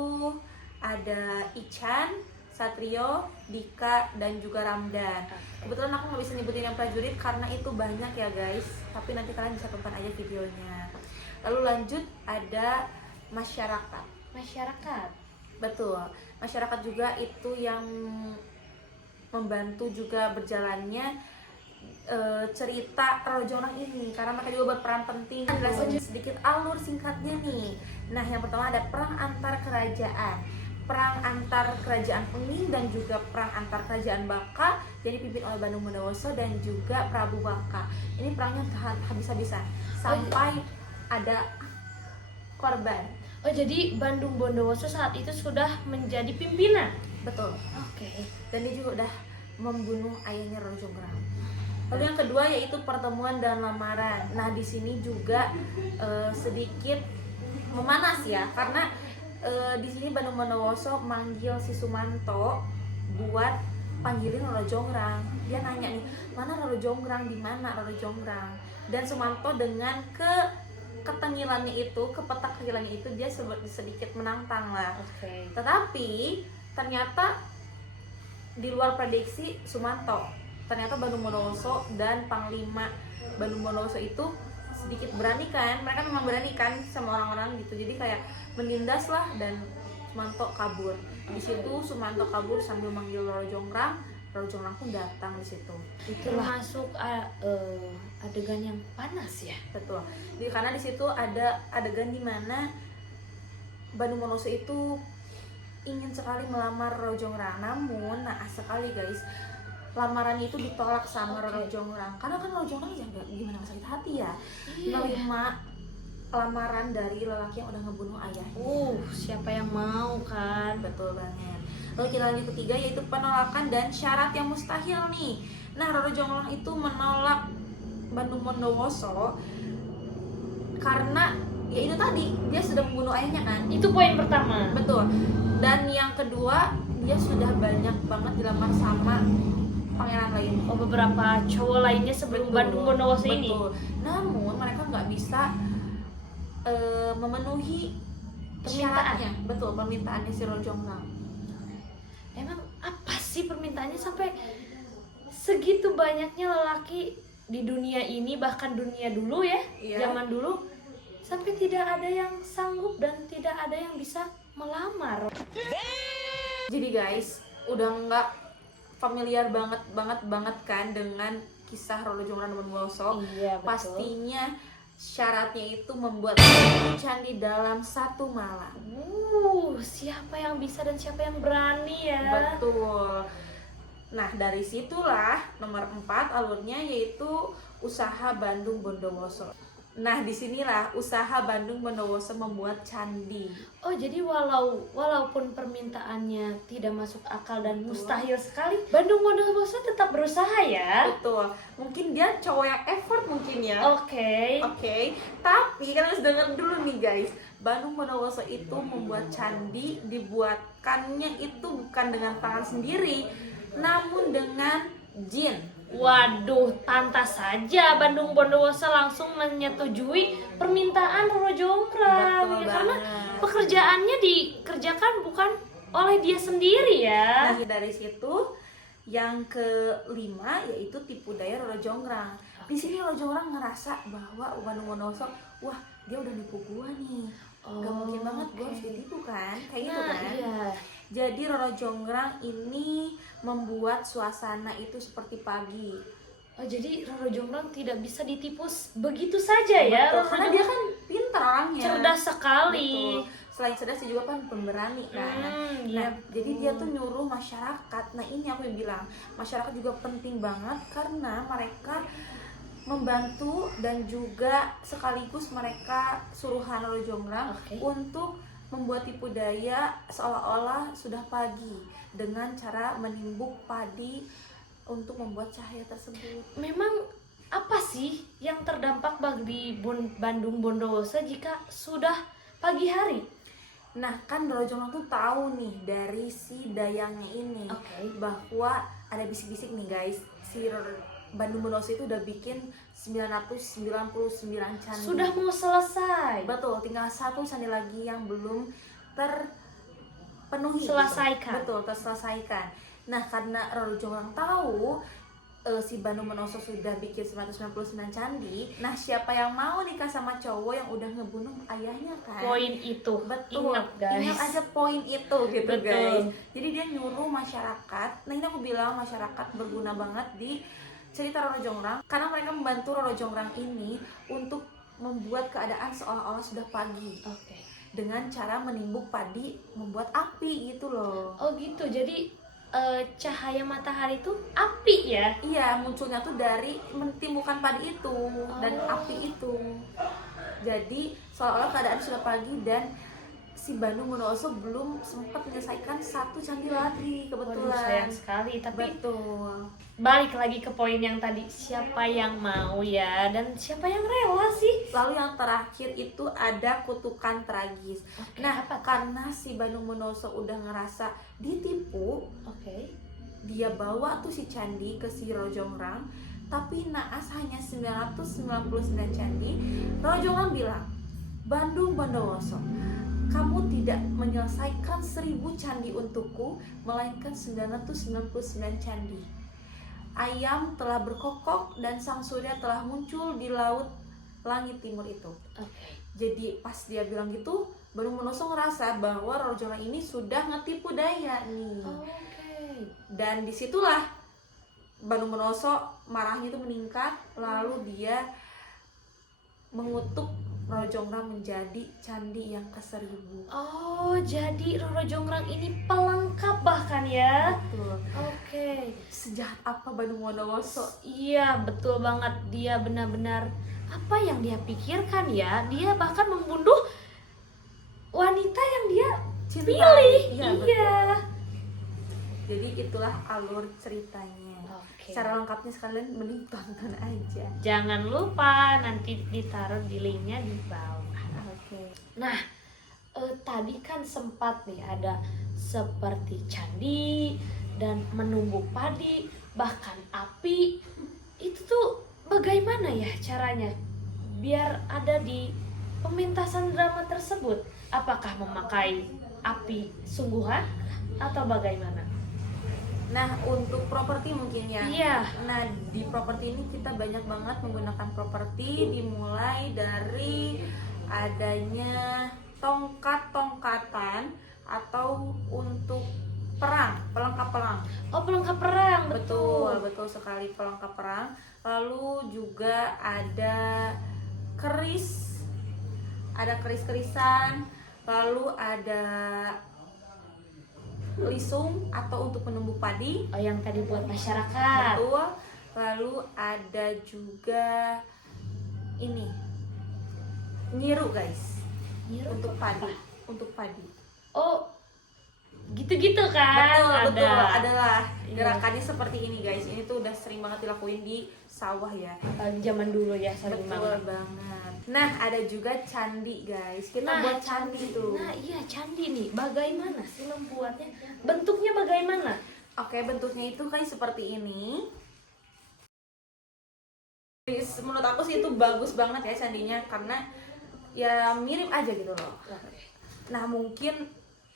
ada Ichan, Satrio, Dika, dan juga Ramdan. Kebetulan aku nggak bisa nyebutin yang prajurit karena itu banyak ya guys. Tapi nanti kalian bisa tonton aja videonya. Lalu lanjut ada masyarakat. Masyarakat. Betul, masyarakat juga itu yang membantu juga berjalannya cerita Roro Jonggrang ini, karena mereka juga berperan penting. Jelasin sedikit alur singkatnya nih. Nah, yang pertama ada perang antar kerajaan. Perang antar kerajaan Pening dan juga perang antar kerajaan Baka yang dipimpin oleh Bandung Bondowoso dan juga Prabu Baka. Ini perangnya habis-habisan sampai ada korban. Oh, jadi Bandung Bondowoso saat itu sudah menjadi pimpinan. Betul. Oke. Dan dia juga udah membunuh ayahnya Roro Jonggrang. Lalu yang kedua yaitu pertemuan dan lamaran. Nah, di sini juga sedikit memanas ya, karena di sini Bandung Bondowoso manggil si Sumanto buat panggilin Roro Jonggrang. Dia nanya nih, mana Roro Jonggrang, di mana Roro Jonggrang? Dan Sumanto dengan ketengilannya itu, kepetak-ketengilannya itu, dia sedikit menantang lah. Oke. Tetapi ternyata di luar prediksi Sumanto, ternyata Bandung Bondowoso dan Panglima Bandung Bondowoso itu sedikit berani kan, mereka memang berani kan sama orang-orang gitu, jadi kayak menindas lah dan Sumanto kabur. Di situ Sumanto kabur sambil manggil Roro Jonggrang pun datang di situ. Itulah masuk adegan yang panas ya. Betul. Karena di situ ada adegan di mana Bandung Bondowoso itu ingin sekali melamar Roro Jonggrang, namun naas sekali guys, lamarannya itu ditolak sama Roro Jonggrang. Karena kan Roro Jonggrang ya gimana sakit hati ya, menerima lamaran dari lelaki yang udah ngebunuh ayahnya. Siapa yang mau kan? Betul banget. Lalu kita lanjut ketiga yaitu penolakan dan syarat yang mustahil nih. Nah, Roro Jonggrang itu menolak Bandung Bondowoso karena ya itu tadi, dia sudah membunuh ayahnya kan. Itu poin pertama. Betul. Dan yang kedua, dia sudah banyak banget dilamar sama pangeran lainnya. Oh, beberapa cowok lainnya sebelum Bandung Bondowoso ini. Betul. Namun mereka nggak bisa memenuhi syaratnya. Betul, permintaannya si Roro Jonggrang. Emang apa sih permintaannya sampai segitu banyaknya lelaki di dunia ini, bahkan dunia dulu ya, zaman dulu, sampai tidak ada yang sanggup dan tidak ada yang bisa melamar. Jadi guys, udah nggak familiar banget kan dengan kisah Roro Jonggrang dan Bondowoso. Iya, betul. Pastinya syaratnya itu membuat candi dalam 1 malam. Siapa yang bisa dan siapa yang berani ya? Betul. Nah, dari situlah nomor 4 alurnya yaitu usaha Bandung Bondowoso. Nah, disinilah usaha Bandung Bondowoso membuat candi. Oh, jadi walaupun permintaannya tidak masuk akal dan mustahil sekali, Bandung Bondowoso tetap berusaha ya? Betul. Mungkin dia cowok yang effort mungkin ya. Oke. Tapi kalian harus dengar dulu nih guys. Bandung Bondowoso itu membuat candi, dibuatkannya itu bukan dengan tangan sendiri, namun dengan jin. Waduh, pantas saja Bandung Bondowoso langsung menyetujui permintaan Roro Jonggrang. Betul Karena banget. pekerjaannya dikerjakan bukan oleh dia sendiri ya. Nah, dari situ yang kelima yaitu tipu daya Roro Jonggrang. Di sini Roro Jonggrang ngerasa bahwa Bandung Bondowoso, wah dia udah nipu gua nih. Gak mungkin banget gua harus ditipu kan, kayak gitu kan. Iya. Jadi Roro Jonggrang ini membuat suasana itu seperti pagi. Oh, jadi Roro Jonggrang tidak bisa ditipu begitu saja ya? Betul, Roro karena dia kan pintar orangnya. cerdas sekali. Betul. Selain cerdas dia juga kan pemberani kan. Iya, Jadi dia tuh nyuruh masyarakat. Nah, ini aku yang bilang, masyarakat juga penting banget karena mereka membantu dan juga sekaligus mereka suruhan Roro Jonggrang untuk membuat tipu daya seolah-olah sudah pagi dengan cara menimbuk padi untuk membuat cahaya tersebut. Memang apa sih yang terdampak bagi Bandung Bondowoso jika sudah pagi hari? Nah, kan Roro Jonggrang tuh tahu nih dari si dayangnya ini bahwa ada bisik-bisik nih guys, si Bandung Bondowoso itu udah bikin 999 candi. Sudah mau selesai. Betul, tinggal satu candi lagi yang belum terpenuhi. Selesaikan. Betul, terselesaikan. Nah, karena Roro Jonggrang tahu si Bandung Bondowoso sudah bikin 999 candi. Nah, siapa yang mau nikah sama cowok yang udah ngebunuh ayahnya kan? Poin itu. Betul. Ingat guys. Ingat aja poin itu gitu. Betul. Guys. Jadi dia nyuruh masyarakat. Nah, ini aku bilang masyarakat berguna banget di cerita Roro Jonggrang karena mereka membantu Roro Jonggrang ini untuk membuat keadaan seolah-olah sudah pagi. Oke. Dengan cara menimbuk padi, membuat api gitu loh. Oh gitu. Jadi cahaya matahari itu api ya? Iya, munculnya tuh dari mentimbukan padi itu dan api itu. Jadi seolah-olah keadaan sudah pagi dan si Bandung Bondowoso belum sempat menyelesaikan satu candi lagi Waduh, kebetulan. sayang sekali. Tapi Betul. balik lagi ke poin yang tadi, siapa yang mau ya dan siapa yang rela sih? Lalu yang terakhir itu ada kutukan tragis. Oke, Nah, apa tuh? karena si Bandung Bondowoso udah ngerasa ditipu, Oke. dia bawa tuh si candi ke si Roro Jonggrang, tapi naas hanya 999 candi. Roro Jonggrang bilang, Bandung Bondowoso, kamu tidak menyelesaikan 1000 candi untukku, melainkan 999 candi. Ayam telah berkokok dan sang surya telah muncul di laut langit timur itu. Oke. Jadi pas dia bilang gitu, Bandung Bondowoso ngerasa bahwa Roro Jonggrang ini sudah ngetipu daya nih. Oke. Dan disitulah Bandung Bondowoso marahnya itu meningkat, lalu dia mengutuk Roro Jonggrang menjadi candi yang ke-1000. Oh, jadi Roro Jonggrang ini pelengkap bahkan ya? Betul. Oke. Sejahat apa Bandung Bondowoso? Iya, betul banget. Dia benar-benar apa yang dia pikirkan ya? Dia bahkan membunuh wanita yang dia Cintai. pilih. Iya, Iya. Jadi itulah alur ceritanya. Oke. Secara lengkapnya sekalian mending tonton aja. Jangan lupa nanti ditaruh di linknya di bawah. Oke. Nah, tadi kan sempat nih ada seperti candi dan menumbuk padi, bahkan api. Itu tuh bagaimana ya caranya biar ada di pementasan drama tersebut? Apakah memakai api sungguhan atau bagaimana? Nah, untuk properti mungkin ya. Iya. Nah, di properti ini kita banyak banget menggunakan properti, dimulai dari adanya tongkat-tongkatan atau untuk perang, pelengkap perang. Oh, pelengkap perang, Betul, betul sekali pelengkap perang. Lalu juga ada keris, ada keris-kerisan, lalu ada lisung atau untuk menumbuk padi. Oh, yang tadi buat masyarakat. Betul. Lalu ada juga ini nyiru guys, Nyiru untuk tuh padi, apa? untuk padi. Oh, gitu-gitu kan? Betul, ada. betul. Adalah Iya. gerakannya seperti ini guys. Ini tuh udah sering banget dilakuin di sawah ya. Apalagi zaman dulu ya, sering Betul banget. banget. Nah, ada juga candi guys. Kita Nah, buat candi tuh. Nah, iya candi nih. Bagaimana sih membuatnya? Bentuknya bagaimana? Oke, bentuknya itu kayak seperti ini. Menurut aku sih itu bagus banget ya candinya karena ya mirip aja gitu loh. Nah, mungkin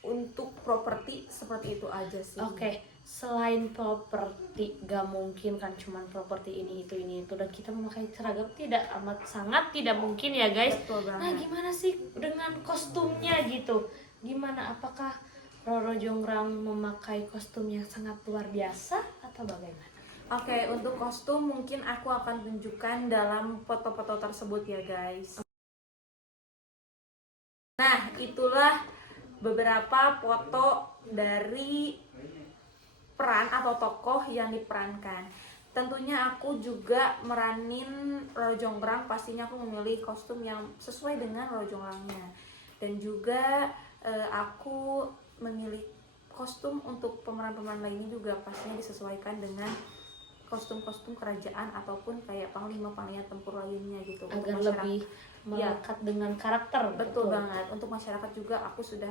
untuk properti seperti itu aja sih. Oke, selain properti, gak mungkin kan cuman properti ini itu dan kita memakai seragam tidak amat sangat tidak mungkin ya guys. Betul banget. Nah, gimana sih dengan kostumnya gitu? Gimana, apakah Roro Jonggrang memakai kostum yang sangat luar biasa atau bagaimana? Oke, untuk kostum mungkin aku akan tunjukkan dalam foto-foto tersebut ya guys. Nah, itulah beberapa foto dari peran atau tokoh yang diperankan. Tentunya aku juga meranin Roro Jonggrang, pastinya aku memilih kostum yang sesuai dengan Roro Jonggrangnya. Dan juga aku memilih kostum untuk pemeran-pemeran lainnya juga pastinya disesuaikan dengan kostum-kostum kerajaan ataupun kayak panglima-panglima tempur lainnya gitu. Agar Untuk lebih melekat dengan karakter. Betul banget. Untuk masyarakat juga aku sudah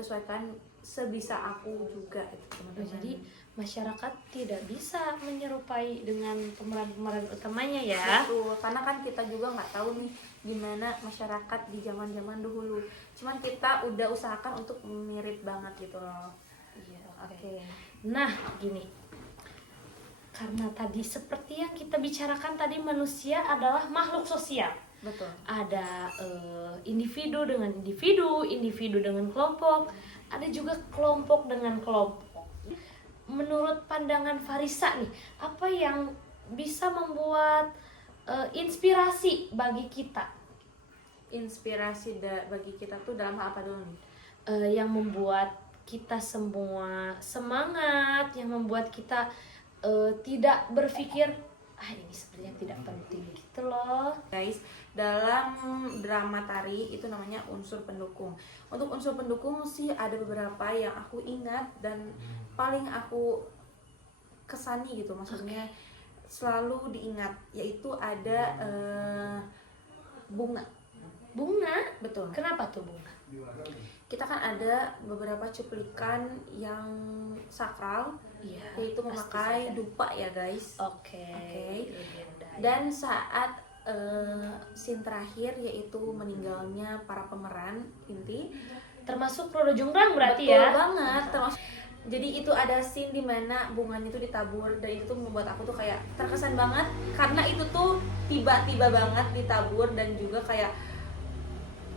sesuaikan sebisa aku juga gitu, teman-teman. Jadi masyarakat tidak bisa menyerupai dengan pemeran-pemeran utamanya ya. Betul, karena kan kita juga nggak tahu nih gimana masyarakat di zaman-zaman dahulu. Cuman kita udah usahakan untuk mirip banget gitu loh. Iya, Oke. Nah, gini. Karena tadi seperti yang kita bicarakan tadi, manusia adalah makhluk sosial. Betul. Ada individu dengan individu, individu dengan kelompok, ada juga kelompok dengan kelompok. Menurut pandangan Farisa nih, apa yang bisa membuat inspirasi bagi kita? Inspirasi bagi kita tuh dalam hal apa dulu nih? Yang membuat kita semua semangat, yang membuat kita tidak berpikir ini sebenarnya tidak penting gitu loh. Guys, dalam drama tari itu namanya unsur pendukung. Untuk unsur pendukung sih ada beberapa yang aku ingat dan paling aku kesani gitu, maksudnya selalu diingat, yaitu ada bunga. Bunga? Betul. Kenapa tuh bunga? Kita kan ada beberapa cuplikan yang sakral, Iya, yaitu memakai dupa ya guys. Oke. Dan saat scene terakhir yaitu meninggalnya para pemeran inti, termasuk Roro Jonggrang berarti betul ya? banget, termasuk. Jadi itu ada scene dimana bunganya itu ditabur, dan itu membuat aku tuh kayak terkesan banget karena itu tuh tiba-tiba banget ditabur dan juga kayak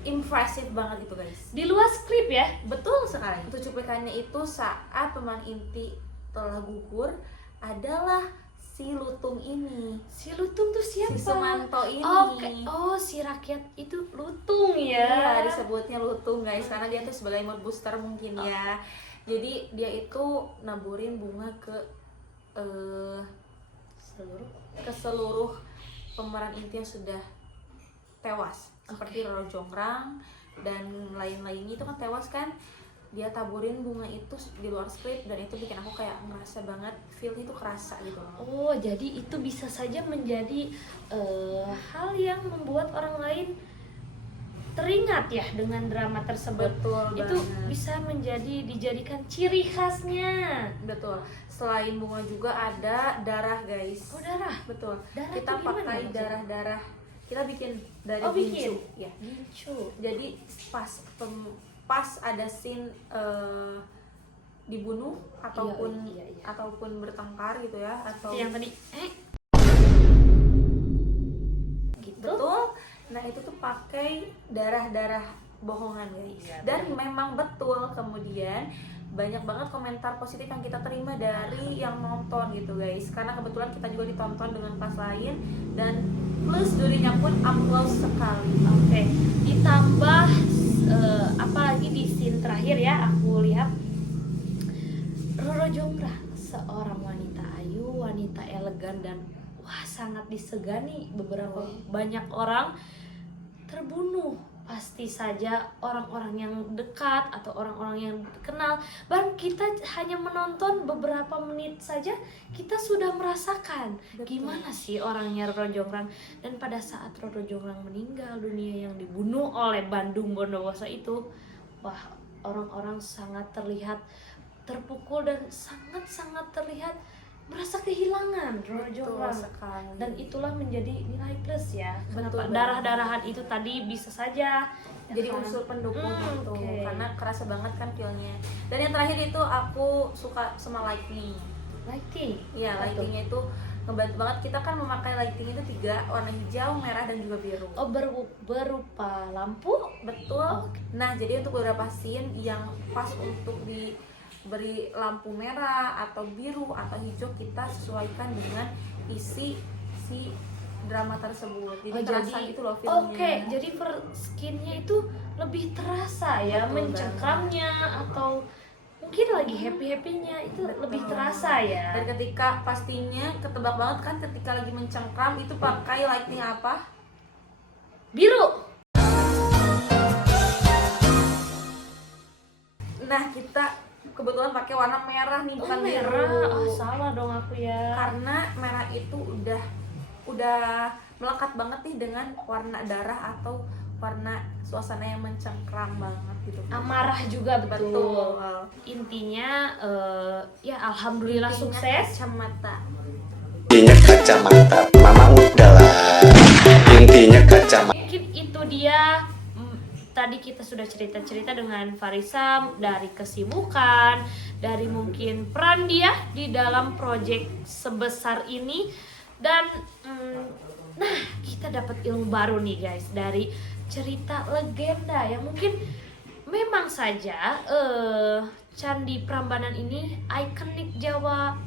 impresif banget gitu guys. Di luar skrip ya? Betul sekali. Untuk cuplikannya itu saat pemain inti telah gugur adalah si Lutung ini. Si Lutung tuh siapa? Si Sumanto ini. Oh, si rakyat itu Lutung ya? Iya, disebutnya Lutung guys karena dia tuh sebagai mood booster mungkin ya. Jadi dia itu naburin bunga ke seluruh pemeran inti yang sudah tewas, seperti Roro Jonggrang dan lain-lainnya itu kan tewas kan. Dia taburin bunga itu di luar skrip dan itu bikin aku kayak merasa banget feel-nya itu kerasa gitu loh. Oh, jadi itu bisa saja menjadi hal yang membuat orang lain teringat ya dengan drama tersebut. Betul itu banget. Bisa dijadikan ciri khasnya. Betul. Selain bunga juga ada darah guys. Oh, darah. Betul. Darah Kita tuh gimana pakai maksudnya? darah-darah. Kita bikin dari Oh, bikin? gincu ya. Gincu. Jadi pas ada scene dibunuh ataupun Iya. ataupun bertengkar gitu ya, atau Yang tadi gitu. betul. Nah itu tuh pakai darah-darah bohongan guys. Iya, Dan memang betul, kemudian banyak banget komentar positif yang kita terima dari yang nonton gitu guys, karena kebetulan kita juga ditonton dengan kelas lain dan plus jurinya pun applause sekali. Oke. Ditambah apalagi di scene terakhir ya, aku lihat Roro Jonggrang, seorang wanita ayu, wanita elegan dan sangat disegani beberapa banyak orang terbunuh. Pasti saja orang-orang yang dekat atau orang-orang yang kenal. Bahkan kita hanya menonton beberapa menit saja kita sudah merasakan gimana sih orangnya Roro Jonggrang. Dan pada saat Roro Jonggrang meninggal dunia yang dibunuh oleh Bandung Bondowoso itu, orang-orang sangat terlihat terpukul dan sangat-sangat terlihat merasa kehilangan Roro Jonggrang. Dan itulah menjadi nilai plus ya. Kenapa darah-darahan itu tadi bisa saja jadi unsur pendukung itu karena kerasa banget kan feel-nya. Dan yang terakhir itu aku suka sama lighting. Lighting? Ya, lightingnya itu ngebantu banget. Kita kan memakai lighting itu 3, warna hijau, merah, dan juga biru. Oh, berupa lampu? Betul. Nah, jadi untuk beberapa scene yang pas untuk diberi lampu merah atau biru atau hijau, kita sesuaikan dengan isi si drama tersebut. Jadi terasa gitu loh filmnya. Jadi skinnya itu lebih terasa ya. Betul, mencengkramnya atau mungkin lagi happy-happynya itu lebih terasa ya. Dan ketika pastinya ketebak banget kan ketika lagi mencengkram itu pakai lighting apa? Biru. Nah, kita kebetulan pakai warna merah nih, bukan merah. biru. Salah dong aku ya. Karena merah itu udah melekat banget nih dengan warna darah atau warna suasana yang mencengkram banget gitu. Amarah juga betul. Betul. Intinya ya alhamdulillah Intinya sukses. kacamata. Intinya kacamata, mama udahlah. Intinya kacamata. Mungkin itu dia. Tadi kita sudah cerita-cerita dengan Farisa dari kesibukan, dari mungkin peran dia di dalam proyek sebesar ini, dan nah kita dapat ilmu baru nih guys dari cerita legenda yang mungkin memang saja Candi Prambanan ini ikonik Jawa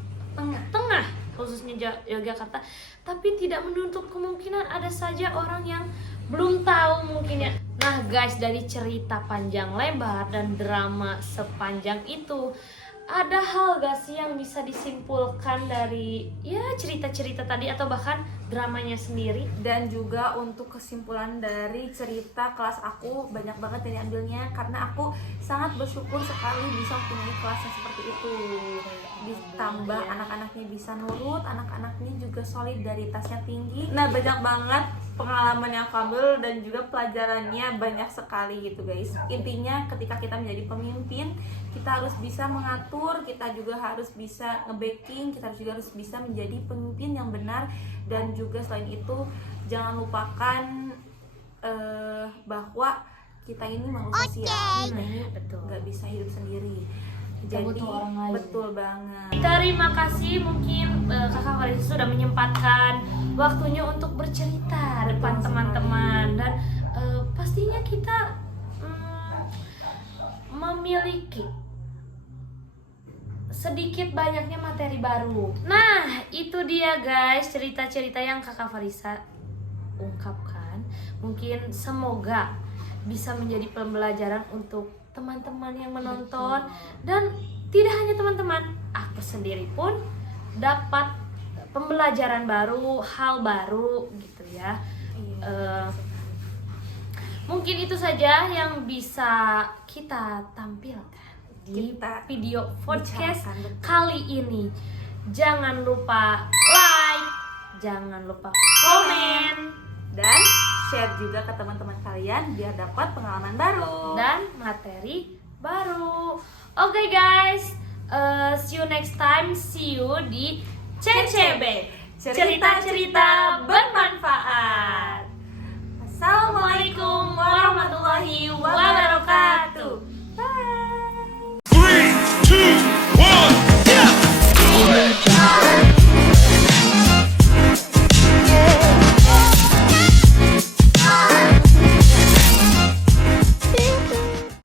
Tengah khususnya Yogyakarta, tapi tidak menutup kemungkinan ada saja orang yang belum tahu mungkin ya. Nah guys, dari cerita panjang lebar dan drama sepanjang itu, ada hal gak sih yang bisa disimpulkan dari ya cerita-cerita tadi atau bahkan dramanya sendiri? Dan juga untuk kesimpulan dari cerita kelas aku banyak banget yang diambilnya, karena aku sangat bersyukur sekali bisa punya kelas yang seperti itu. Ditambah anak-anaknya bisa nurut, anak-anaknya juga solidaritasnya tinggi. Nah banyak banget pengalaman yang aku ambil dan juga pelajarannya banyak sekali gitu guys. Intinya ketika kita menjadi pemimpin, kita harus bisa mengatur, kita juga harus bisa nge-backing, kita juga harus bisa menjadi pemimpin yang benar. Dan juga selain itu jangan lupakan bahwa kita ini makhluk sosial. Nah ini nggak bisa hidup sendiri. Kita Jadi butuh orang lain. betul banget. Terima kasih mungkin Kakak Farisa sudah menyempatkan waktunya untuk bercerita depan teman-teman, dan pastinya kita memiliki sedikit banyaknya materi baru. Nah, itu dia guys cerita-cerita yang Kakak Farisa ungkapkan. Mungkin semoga bisa menjadi pembelajaran untuk teman-teman yang menonton. Dan tidak hanya teman-teman, aku sendiri pun dapat pembelajaran baru, hal baru gitu ya. Mungkin itu saja yang bisa kita tampilkan di video podcast kali ini. Jangan lupa like, jangan lupa komen, dan share juga ke teman-teman kalian biar dapat pengalaman baru dan materi baru. Oke guys, see you next time. See you di CCB, cerita-cerita